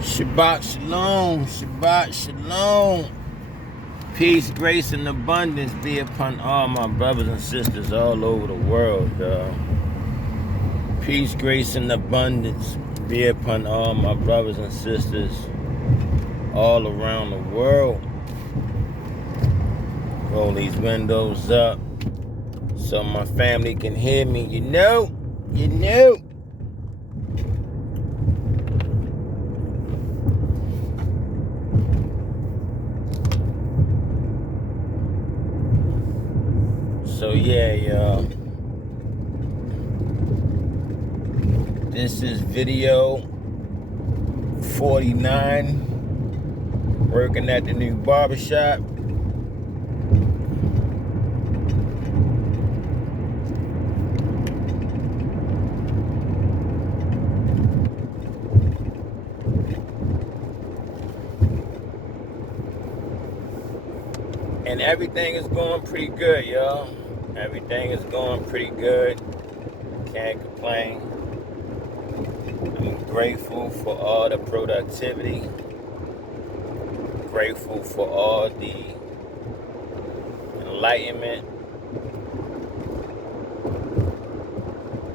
Shabbat shalom, Shabbat shalom. Peace, grace, and abundance be upon all my brothers and sisters all over the world, dog. Peace, grace, and abundance be upon all my brothers and sisters all around the world. Roll these windows up so my family can hear me. You know. So yeah, y'all. This is video 49. Working at the new barbershop. And everything is going pretty good, y'all. Everything is going pretty good. Can't complain. I'm grateful for all the productivity. Grateful for all the enlightenment.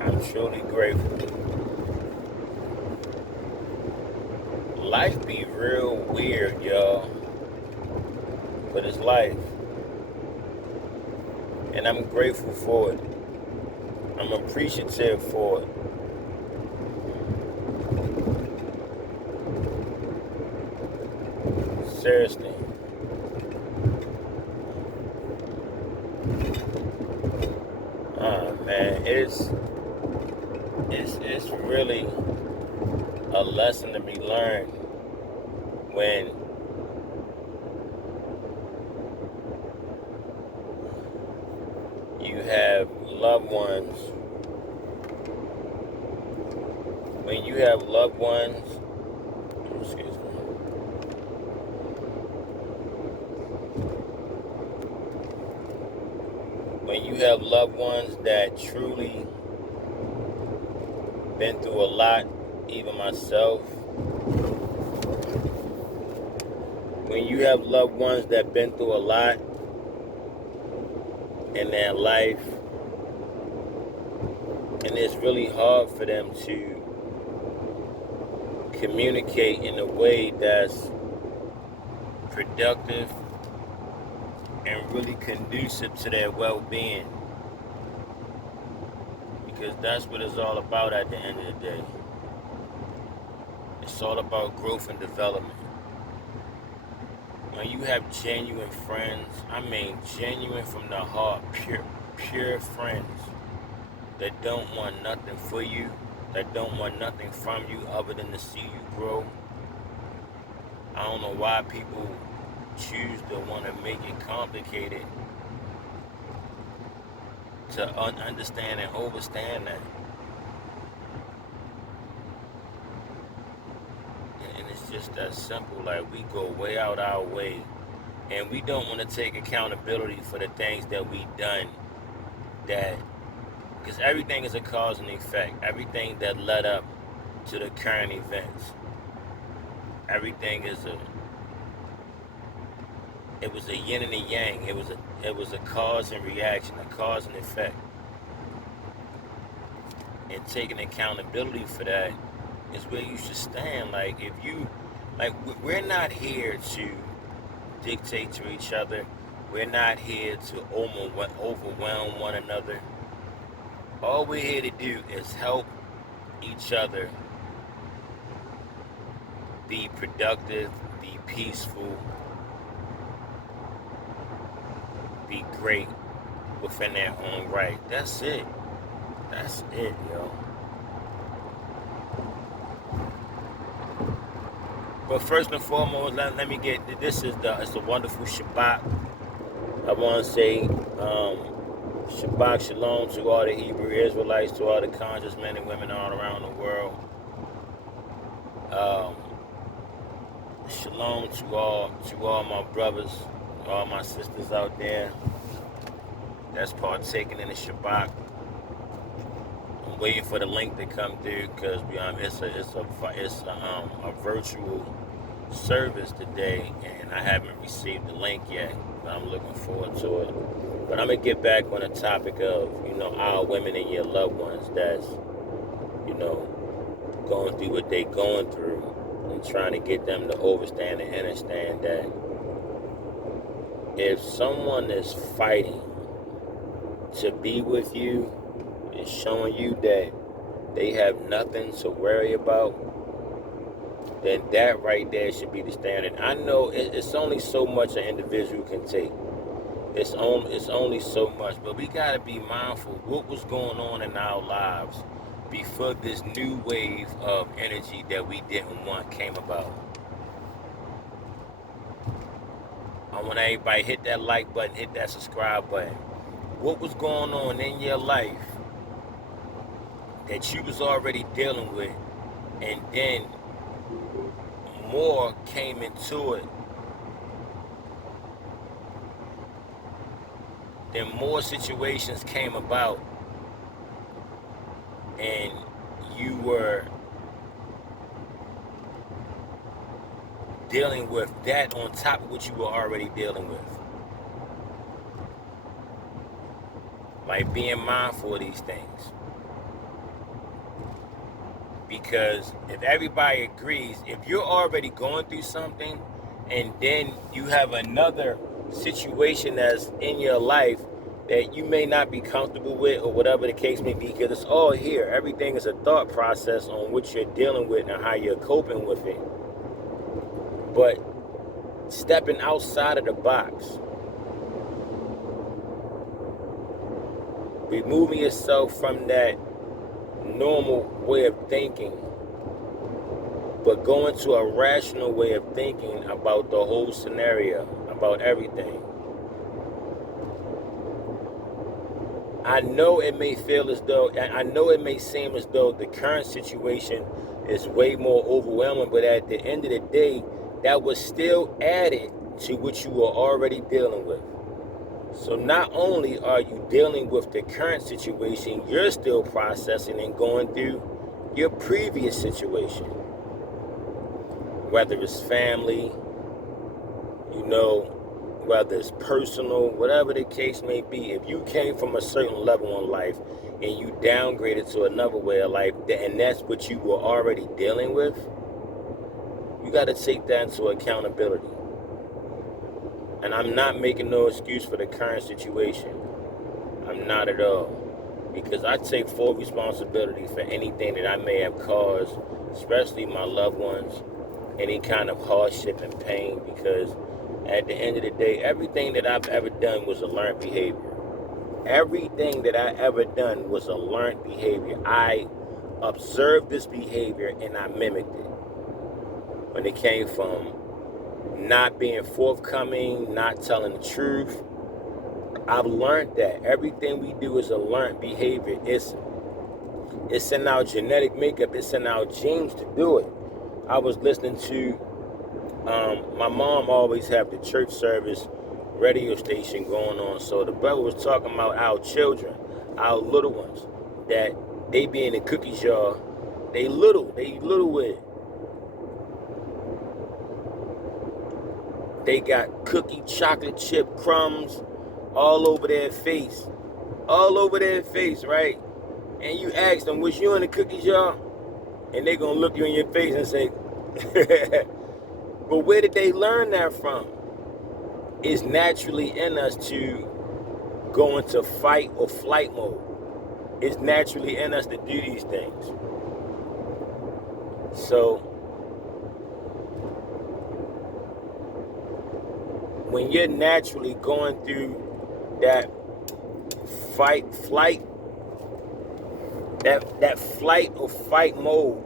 I'm truly grateful. Life be real weird, y'all. But it's life. And I'm grateful for it. I'm appreciative for it. Seriously. Man, it's really a lesson to be learned when you have loved ones. When you have loved ones, excuse me. When you have loved ones that truly been through a lot, even myself. When you have loved ones that been through a lot in their life, and it's really hard for them to communicate in a way that's productive and really conducive to their well-being, because that's what it's all about at the end of the day. It's all about growth and development. When you have genuine friends, I mean genuine from the heart, pure friends that don't want nothing for you, that don't want nothing from you other than to see you grow. I don't know why people choose to want to make it complicated to understand and overstand that. And it's just that simple. Like, we go way out our way, and we don't want to take accountability for the things that we done, that because everything is a cause and effect. Everything that led up to the current events, everything is it was a yin and a yang. It was a cause and reaction, a cause and effect. And taking accountability for that is where you should stand. Like, if you, like, we're not here to dictate to each other. We're not here to overwhelm one another. All we're here to do is help each other be productive, be peaceful, be great within their own right. That's it. That's it, yo. But first and foremost, let me get, it's a wonderful Shabbat. I want to say Shabbat shalom to all the Hebrew Israelites, to all the conscious men and women all around the world. Shalom to all my brothers, all my sisters out there that's partaking in the Shabbat. waiting for the link to come through because it's a virtual service today, and I haven't received the link yet. But I'm looking forward to it. But I'm gonna get back on the topic of our women and your loved ones that's going through what they going through, and trying to get them to understand that if someone is fighting to be with you, is showing you that they have nothing to worry about, then that right there should be the standard. I know it's only so much an individual can take. It's only so much, but we gotta be mindful what was going on in our lives before this new wave of energy that we didn't want came about. I want everybody hit that like button, hit that subscribe button. What was going on in your life that you was already dealing with, and then more came into it, then more situations came about, and you were dealing with that on top of what you were already dealing with. Like, being mindful of these things. Because if everybody agrees, if you're already going through something and then you have another situation that's in your life that you may not be comfortable with, or whatever the case may be, because it's all here. Everything is a thought process on what you're dealing with and how you're coping with it. But stepping outside of the box, removing yourself from that normal way of thinking, but going to a rational way of thinking about the whole scenario, about everything. I know it may seem as though the current situation is way more overwhelming, but at the end of the day, that was still added to what you were already dealing with. So not only are you dealing with the current situation, you're still processing and going through your previous situation. Whether it's family, whether it's personal, whatever the case may be. If you came from a certain level in life and you downgraded to another way of life, and that's what you were already dealing with, you got to take that into accountability. And I'm not making no excuse for the current situation. I'm not at all. Because I take full responsibility for anything that I may have caused, especially my loved ones, any kind of hardship and pain, because at the end of the day, everything that I've ever done was a learned behavior. Everything that I ever done was a learned behavior. I observed this behavior and I mimicked it. When it came from not being forthcoming, not telling the truth, I've learned that everything we do is a learned behavior. It's in our genetic makeup. It's in our genes to do it. I was listening to my mom always have the church service radio station going on. So the brother was talking about our children, our little ones, that they be in the cookie jar. They little with it. They got cookie chocolate chip crumbs all over their face. All over their face, right? And you ask them, was you in the cookie jar? And they gonna look you in your face and say, but where did they learn that from? It's naturally in us to go into fight or flight mode. It's naturally in us to do these things. So when you're naturally going through that flight or fight mode,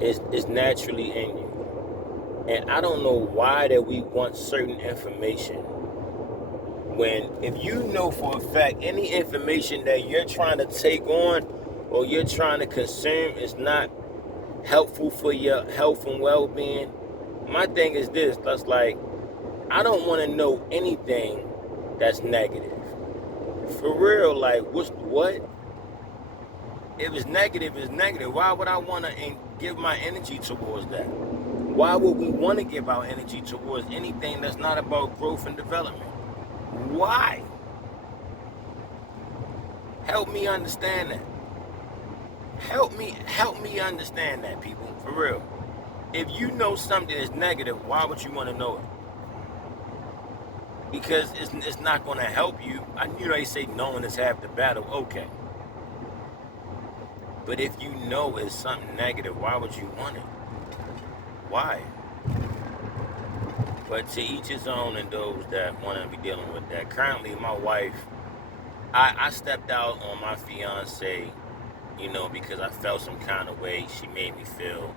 is naturally in you. And I don't know why that we want certain information, when if you know for a fact any information that you're trying to take on or you're trying to consume is not helpful for your health and well-being. My thing is this, that's like, I don't want to know anything that's negative. For real, like, what? If it's negative, it's negative. Why would I want to give my energy towards that? Why would we want to give our energy towards anything that's not about growth and development? Why? Help me understand that. Help me understand that, people. For real. If you know something is negative, why would you want to know it? Because it's not going to help you. They say knowing is half the battle. Okay. But if you know it's something negative, why would you want it? Why? But to each his own, and those that want to be dealing with that. Currently, my wife, I stepped out on my fiance, because I felt some kind of way. She made me feel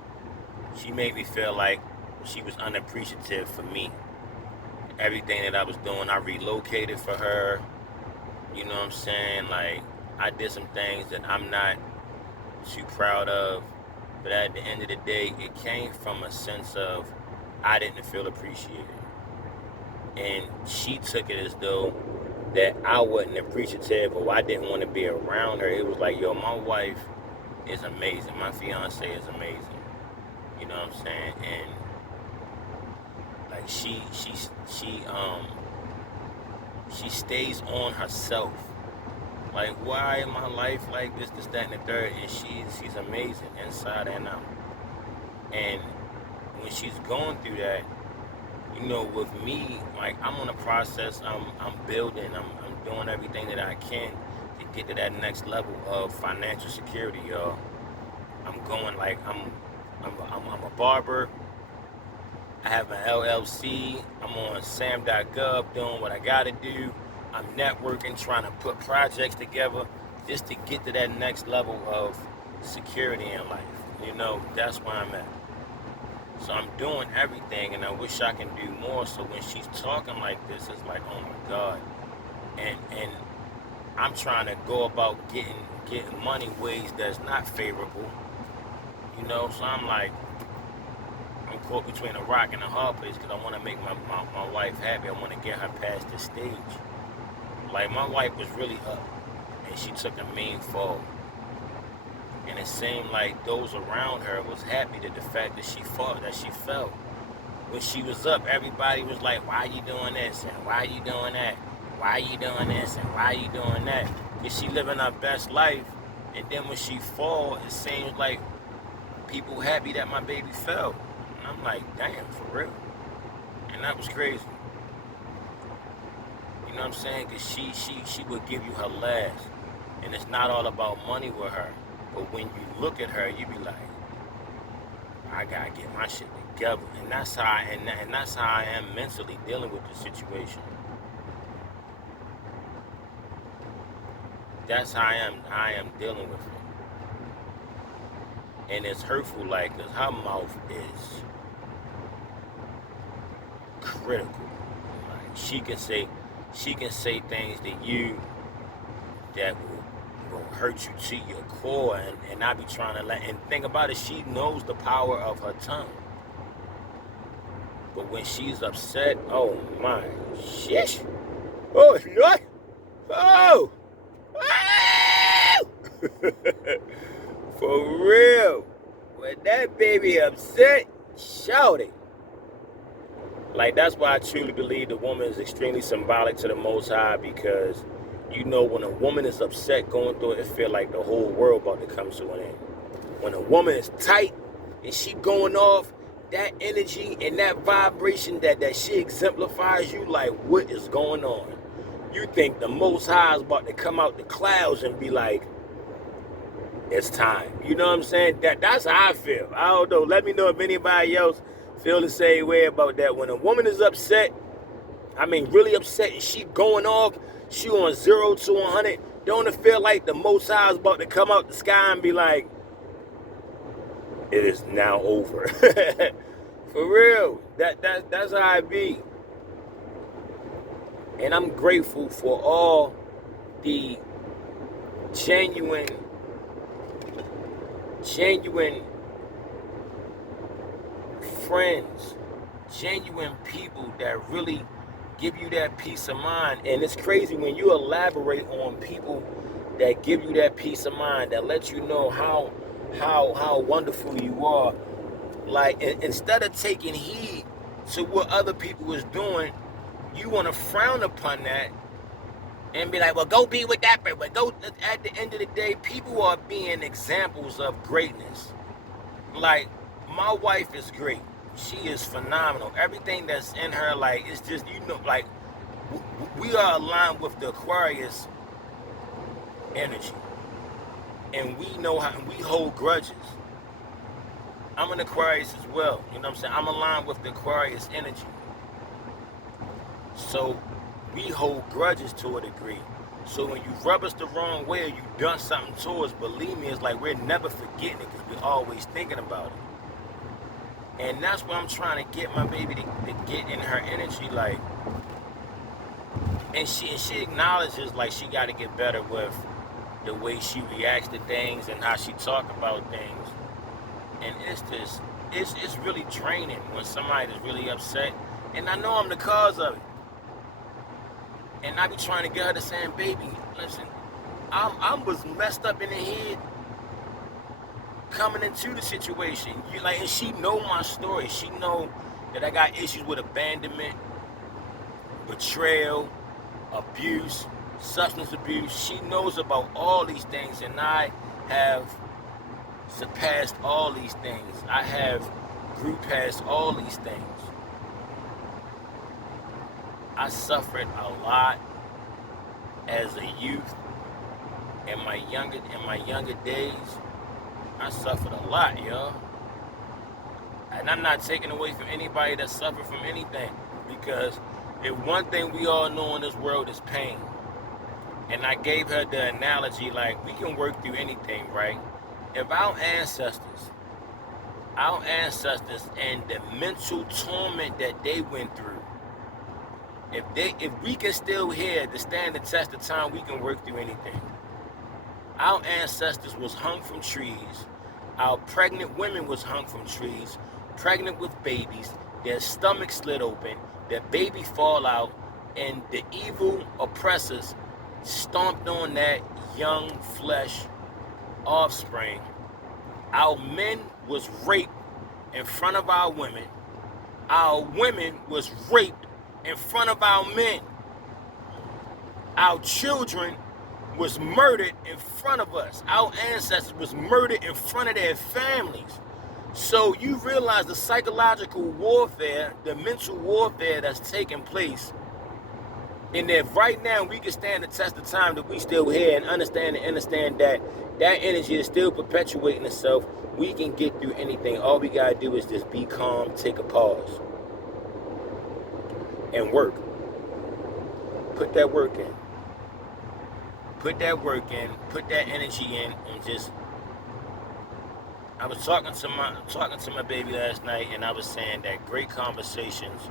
like she was unappreciative for me. Everything that I was doing, I relocated for her. You know what I'm saying? Like, I did some things that I'm not too proud of. But at the end of the day, it came from a sense of I didn't feel appreciated. And she took it as though that I wasn't appreciative or I didn't want to be around her. It was like, yo, my wife is amazing. My fiance is amazing. You know what I'm saying? And like she stays on herself. Like, why in my life like this, that, and the third? And she's amazing inside and out. And when she's going through that, with me, like, I'm on a process. I'm building. I'm doing everything that I can to get to that next level of financial security, y'all. I'm going like I'm a barber. I have an LLC. I'm on sam.gov doing what I gotta do. I'm networking, trying to put projects together just to get to that next level of security in life. That's where I'm at. So I'm doing everything, and I wish I can do more. So when she's talking like this, it's like, oh my God. And I'm trying to go about getting money ways that's not favorable. So I'm like, I'm caught between a rock and a hard place because I want to make my wife happy. I want to get her past this stage. Like, my wife was really up, and she took a mean fall. And it seemed like those around her was happy that the fact that she fell. When she was up, everybody was like, why are you doing this? And why are you doing that? Why are you doing this? And why are you doing that? Because she living her best life. And then when she fall, it seems like people happy that my baby fell. And I'm like, damn, for real. And that was crazy. You know what I'm saying? Because she would give you her last. And it's not all about money with her. But when you look at her, you be like, I gotta get my shit together. And that's how I am mentally dealing with the situation. That's how I am dealing with it. And it's hurtful, like, because her mouth is critical. Like, she can say things to you that will hurt you to your core, and I be trying to and think about it, she knows the power of her tongue. But when she's upset, oh my shit. Oh Lord. Oh. For real. When that baby upset, shout it. Like, that's why I truly believe the woman is extremely symbolic to the Most High, because when a woman is upset going through it, it feel like the whole world about to come to an end. When a woman is tight and she going off, that energy and that vibration that she exemplifies, you like, what is going on? You think the Most High is about to come out the clouds and be like, it's time. You know what I'm saying? That's how I feel. I don't know. Let me know if anybody else feel the same way about that. When a woman is upset, really upset, and she going off, she on 0 to 100, don't it feel like the Most High is about to come out the sky and be like, it is now over. For real. That's how I be. And I'm grateful for all the genuine friends, genuine people that really give you that peace of mind. And it's crazy when you elaborate on people that give you that peace of mind, that let you know how wonderful you are. Like, instead of taking heed to what other people was doing, you want to frown upon that and be like, well, go be with that person. But go, at the end of the day, people are being examples of greatness. Like, my wife is great. She is phenomenal. Everything that's in her, like, it's just, like, we are aligned with the Aquarius energy. And we know how, and we hold grudges. I'm an Aquarius as well. You know what I'm saying? I'm aligned with the Aquarius energy. So we hold grudges to a degree. So when you rub us the wrong way or you done something to us, believe me, it's like we're never forgetting it because we're always thinking about it. And that's what I'm trying to get my baby to get in her energy, like, and she acknowledges, like, she got to get better with the way she reacts to things and how she talk about things. And it's just, it's really draining when somebody is really upset. And I know I'm the cause of it. And I be trying to get her to saying, baby, listen, I was messed up in the head coming into the situation. And she know my story. She know that I got issues with abandonment, betrayal, abuse, substance abuse. She knows about all these things, and I have surpassed all these things. I have grew past all these things. I suffered a lot as a youth. In my younger days, I suffered a lot, y'all. And I'm not taking away from anybody that suffered from anything, because if one thing we all know in this world is pain. And I gave her the analogy, like, we can work through anything, right? If our ancestors and the mental torment that they went through, if we can still here to stand the test of time, we can work through anything. Our ancestors was hung from trees. Our pregnant women was hung from trees, pregnant with babies. Their stomachs slit open, their baby fall out, and the evil oppressors stomped on that young flesh offspring. Our men was raped in front of our women. Our women was raped in front of our men. Our children was murdered in front of us. Our ancestors was murdered in front of their families. So you realize the psychological warfare, the mental warfare that's taking place. And if right now we can stand the test of time that we still here and understand that that energy is still perpetuating itself, we can get through anything. All we gotta do is just be calm, take a pause, and work. Put that work in. Put that work in. Put that energy in, and just. I was talking to my baby last night, and I was saying that great conversations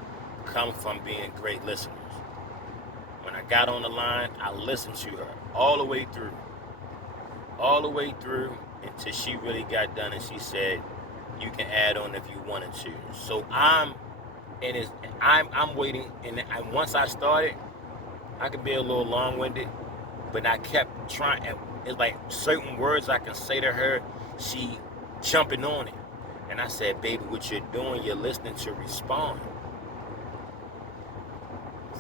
come from being great listeners. When I got on the line, I listened to her all the way through, until she really got done, and she said, "You can add on if you wanted to." So I'm waiting, and once I started, I could be a little long-winded, but I kept trying. It's like certain words I can say to her, she jumping on it, and I said, "Baby, what you're doing, you're listening to respond."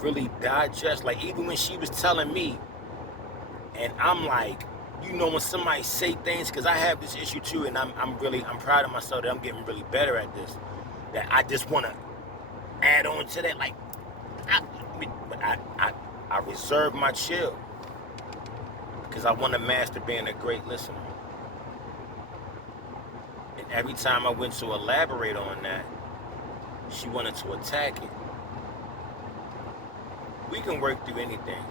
Really digest, like, even when she was telling me, and I'm like, when somebody say things, because I have this issue too, and I'm proud of myself that I'm getting really better at this, that I just want to add on to that, like, I reserve my chill, because I want to master being a great listener. And every time I went to elaborate on that, she wanted to attack it. We can work through anything.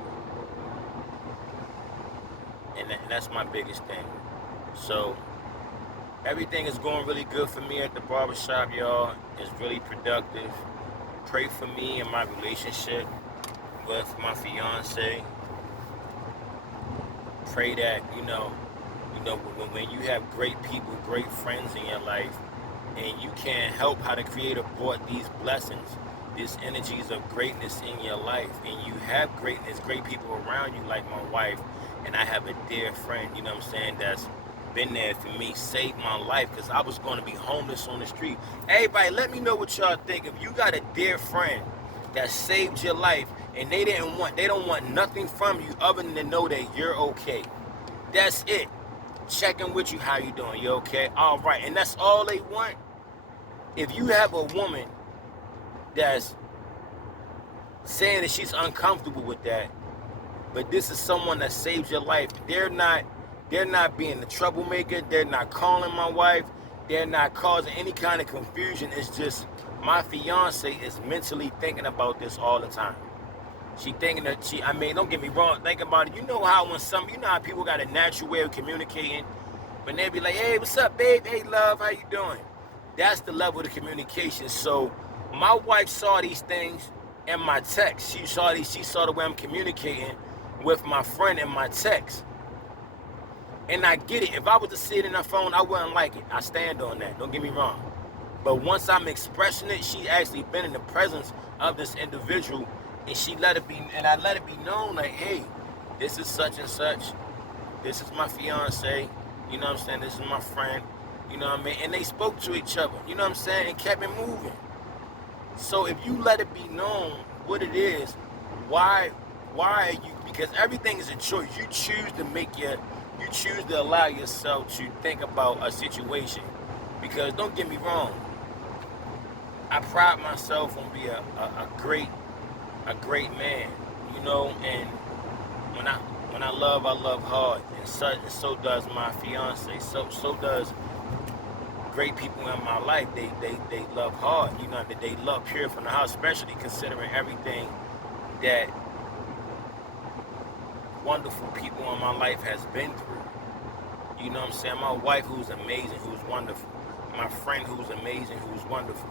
And that's my biggest thing. So, everything is going really good for me at the barbershop, y'all. It's really productive. Pray for me and my relationship with my fiance. Pray that, when you have great people, great friends in your life, and you can't help how the Creator brought these blessings, this energies of greatness in your life, and you have greatness, great people around you like my wife, and I have a dear friend, you know what I'm saying, that's been there for me, saved my life, because I was going to be homeless on the street. Everybody, let me know what y'all think. If you got a dear friend that saved your life, and they don't want nothing from you other than to know that you're okay. That's it. Checking with you, how you doing? You okay? All right, and that's all they want. If you have a woman that's saying that she's uncomfortable with that, but this is someone that saves your life, they're not being the troublemaker. They're not calling my wife. They're not causing any kind of confusion. It's just my fiance is mentally thinking about this all the time. She thinking that I mean, don't get me wrong, think about it. You know how how people got a natural way of communicating, when they be like, hey, what's up, babe? Hey, love, how you doing? That's the level of the communication. So my wife saw these things in my text. She saw the way I'm communicating with my friend in my text. And I get it. If I was to see it in her phone, I wouldn't like it. I stand on that. Don't get me wrong. But once I'm expressing it, she actually been in the presence of this individual, and I let it be known, like, hey, this is such and such. This is my fiance. You know what I'm saying? This is my friend. You know what I mean? And they spoke to each other. You know what I'm saying? And kept it moving. So if you let it be known what it is, why are you? Because everything is a choice. You choose to allow yourself to think about a situation. Because don't get me wrong, I pride myself on being a great man, you know, and when I love hard, and so does my fiance. So does great people in my life. They love hard, you know, that they love pure from the heart, especially considering everything that wonderful people in my life has been through. You know what I'm saying? My wife, who's amazing, who's wonderful. My friend, who's amazing, who's wonderful.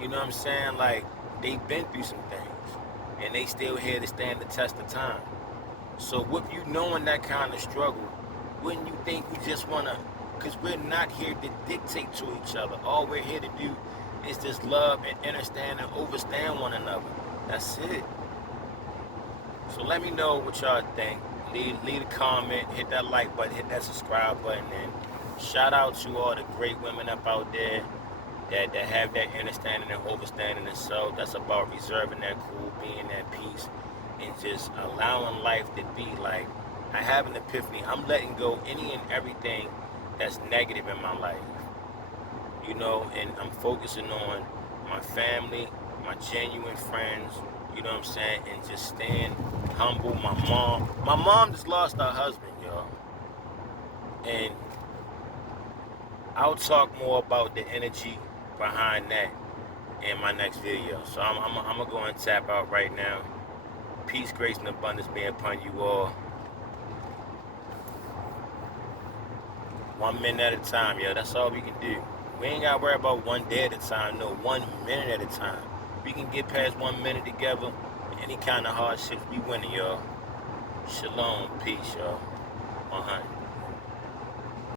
You know what I'm saying? Like, they've been through some things, and they still here to stand the test of time. So with you knowing that kind of struggle, wouldn't you think we just want to, because we're not here to dictate to each other. All we're here to do is just love and understand and overstand one another. That's it. So let me know what y'all think. Leave a comment, hit that like button, hit that subscribe button, and shout out to all the great women up out there that have that understanding and overstanding itself. That's about reserving that cool, being at peace, and just allowing life to be. Like, I have an epiphany. I'm letting go any and everything that's negative in my life, you know, and I'm focusing on my family, my genuine friends, you know what I'm saying, and just staying humble. My mom just lost her husband, y'all, and I'll talk more about the energy behind that in my next video. So I'm gonna go and tap out right now. Peace, grace, and abundance be upon you all. 1 minute at a time, yo. That's all we can do. We ain't gotta worry about 1 day at a time, no, 1 minute at a time. We can get past 1 minute together. Any kind of hardships, we winning, y'all. Shalom, peace, y'all. 100.